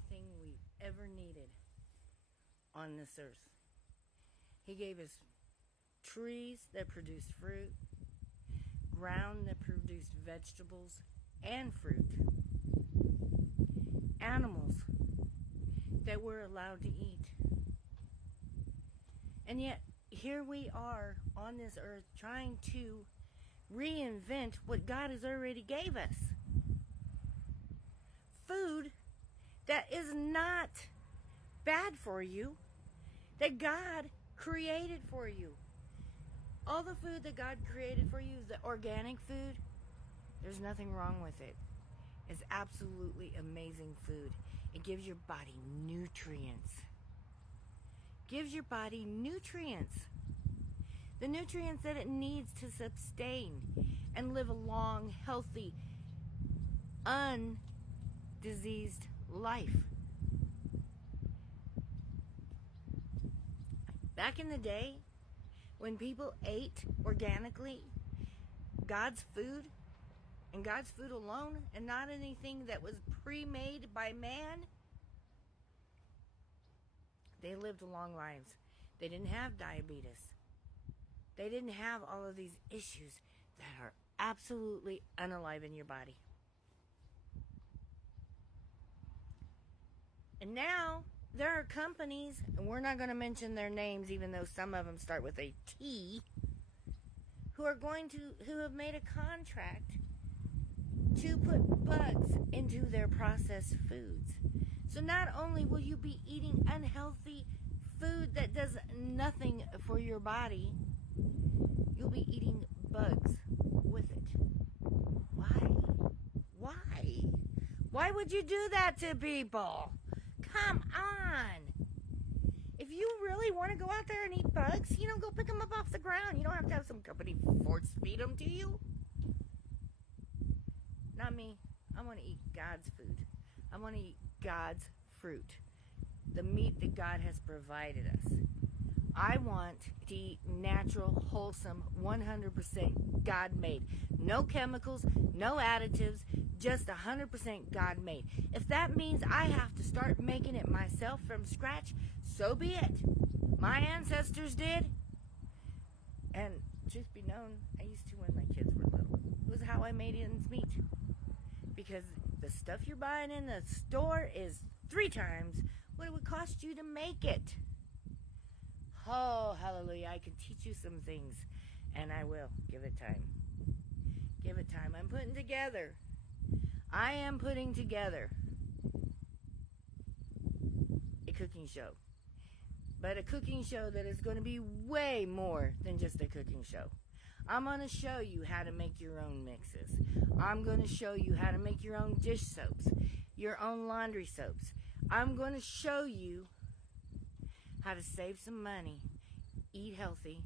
everything we've ever needed on this earth. He gave us trees that produce fruit, ground that produced vegetables and fruit, animals that we're allowed to eat. And yet, here we are on this earth trying to reinvent what God has already gave us. Food that is not bad for you, that God created for you. All the food that God created for you, the organic food, there's nothing wrong with it. It's absolutely amazing food. It gives your body nutrients. Gives your body nutrients. The nutrients that it needs to sustain and live a long, healthy, undiseased life. Back in the day, when people ate organically, God's food, and God's food alone, and not anything that was pre-made by man, they lived long lives. They didn't have diabetes. They didn't have all of these issues that are absolutely unalive in your body. And now, there are companies, and we're not going to mention their names, even though some of them start with a T, who have made a contract to put bugs into their processed foods. So not only will you be eating unhealthy food that does nothing for your body, you'll be eating bugs with it. Why? Why? Why would you do that to people? Come on. If you really want to go out there and eat bugs, go pick them up off the ground. You don't have to have some company force feed them to you. Not me. I want to eat God's food. I want to eat God's fruit. The meat that God has provided us. I want to eat natural, wholesome, 100% God-made. No chemicals, no additives, just 100% God-made. If that means I have to start making it myself from scratch, so be it. My ancestors did. And truth be known, I used to when my kids were little. It was how I made ends meet. Because the stuff you're buying in the store is 3 times what it would cost you to make it. Oh, hallelujah. I can teach you some things. And I will. Give it time. Give it time. I am putting together a cooking show. But a cooking show that is going to be way more than just a cooking show. I'm going to show you how to make your own mixes. I'm going to show you how to make your own dish soaps, your own laundry soaps. I'm going to show you how to save some money, eat healthy,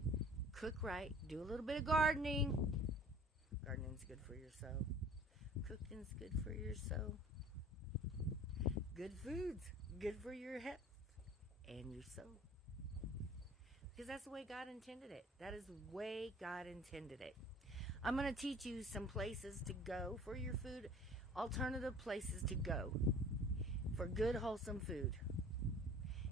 cook right, do a little bit of gardening. Gardening's good for your soul. Cooking's good for your soul. Good food's good for your health and your soul. Because that's the way God intended it. That is the way God intended it. I'm going to teach you some places to go for your food, alternative places to go for good, wholesome food.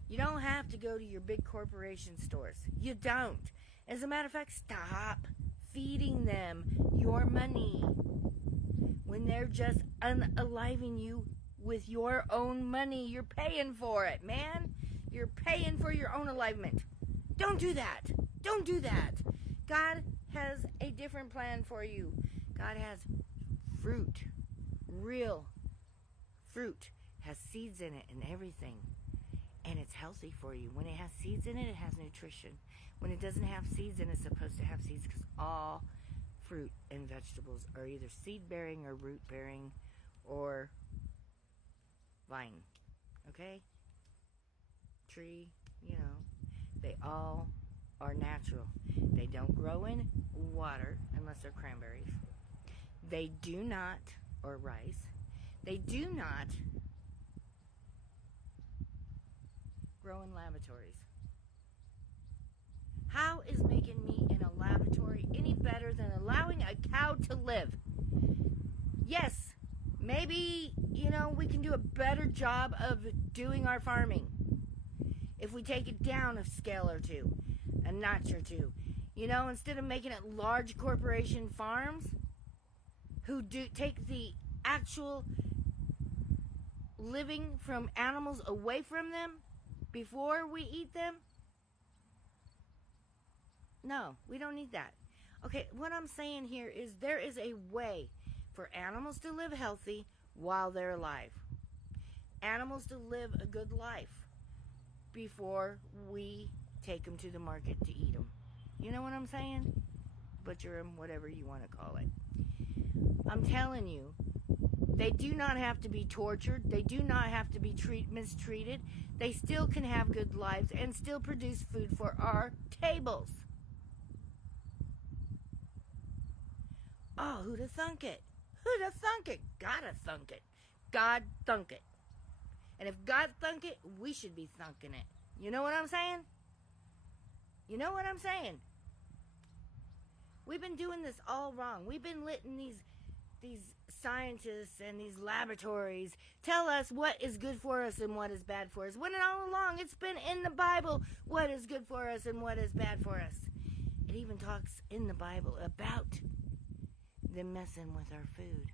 You don't have to go to your big corporation stores. You don't. As a matter of fact, stop feeding them your money when they're just unaliving you with your own money. You're paying for it, man. You're paying for your own alignment. Don't do that. Don't do that. God has a different plan for you. God has fruit. Real fruit. Has seeds in it and everything. And it's healthy for you. When it has seeds in it, it has nutrition. When it doesn't have seeds in it, it's supposed to have seeds, because all fruit and vegetables are either seed-bearing or root-bearing or vine. Okay? Tree, they all are natural. They don't grow in water unless they're cranberries. They do not, or rice, they do not grow in laboratories. How is making meat in a laboratory any better than allowing a cow to live? Yes, maybe, we can do a better job of doing our farming if we take it down a scale or two, a notch or two. Instead of making it large corporation farms who do take the actual living from animals away from them before we eat them. No, we don't need that. Okay, what I'm saying here is there is a way for animals to live healthy while they're alive. Animals to live a good life before we take them to the market to eat them. You know what I'm saying? Butcher them, whatever you want to call it. I'm telling you, they do not have to be tortured. They do not have to be mistreated. They still can have good lives and still produce food for our tables. Oh, who'd have thunk it? Who'd have thunk it? Gotta thunk it. God thunk it. And if God thunk it, we should be thunking it. You know what I'm saying? You know what I'm saying? We've been doing this all wrong. We've been letting these scientists and these laboratories tell us what is good for us and what is bad for us. When all along it's been in the Bible what is good for us and what is bad for us. It even talks in the Bible about them messing with our food.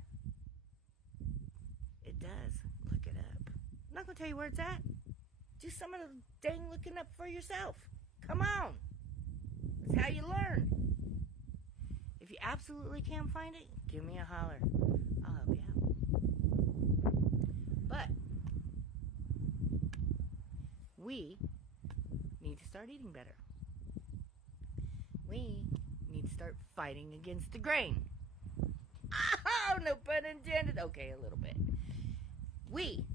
It does. Look it up. I'm not going to tell you where it's at. Do some of the dang looking up for yourself. Come on. That's how you learn. If you absolutely can't find it, give me a holler. I'll help you out. But we need to start eating better. We need to start fighting against the grain. Oh, no pun intended. Okay, a little bit. We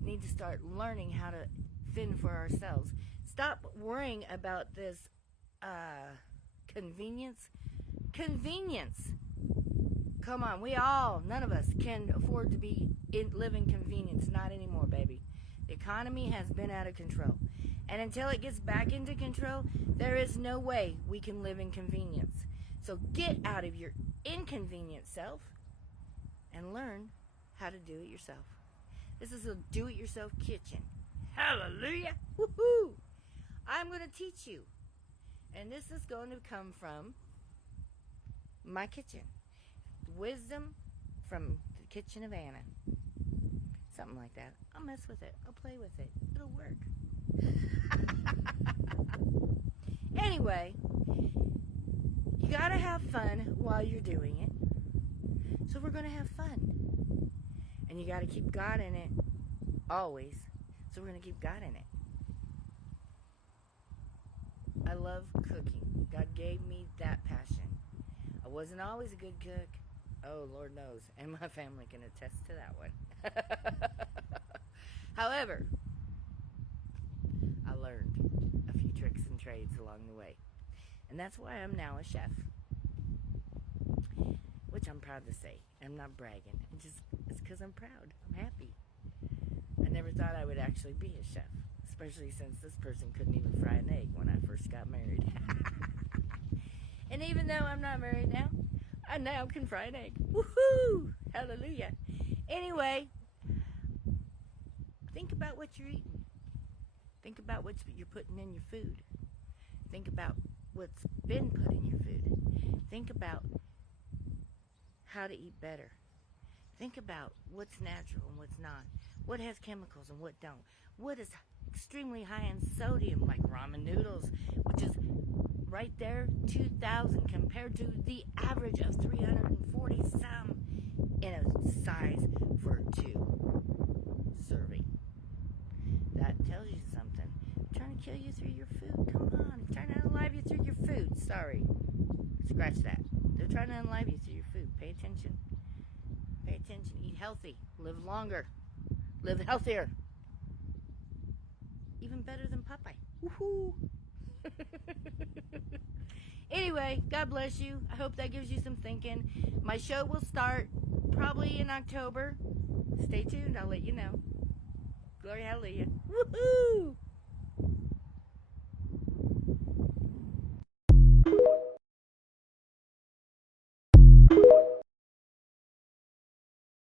need to start learning how to fend for ourselves. Stop worrying about this convenience. Come on, none of us can afford to live in convenience. Not anymore, baby. The economy has been out of control. And until it gets back into control, there is no way we can live in convenience. So get out of your inconvenient self and learn how to do it yourself. This is a do-it-yourself kitchen. Hallelujah! Woohoo! I'm going to teach you. And this is going to come from my kitchen. Wisdom from the kitchen of Anna. Something like that. I'll mess with it. I'll play with it. It'll work. Anyway, you gotta have fun while you're doing it. So we're gonna have fun. And you gotta keep God in it always. So we're gonna keep God in it. I love cooking. God gave me that passion. I wasn't always a good cook. Oh, Lord knows. And my family can attest to that one. However, I learned a few tricks and trades along the way. And that's why I'm now a chef. Which I'm proud to say. I'm not bragging. It's because I'm proud. I'm happy. I never thought I would actually be a chef. Especially since this person couldn't even fry an egg when I first got married. And even though I'm not married now, I now can fry an egg. Woohoo! Hallelujah. Anyway, think about what you're eating. Think about what you're putting in your food. Think about what's been put in your food. Think about how to eat better. Think about what's natural and what's not. What has chemicals and what don't. What is extremely high in sodium, like ramen noodles, which is right there, 2,000 compared to the average of 340 some in a size for 2 serving. That tells you something. They're trying to kill you through your food. Come on, they're trying to unalive you through your food. Sorry, scratch that. They're trying to unalive you through your food. Pay attention. Pay attention. Eat healthy. Live longer. Live healthier. Even better than Popeye. Woohoo! Anyway, God bless you. I hope that gives you some thinking. My show will start probably in October. Stay tuned. I'll let you know. Glory, hallelujah. Woohoo!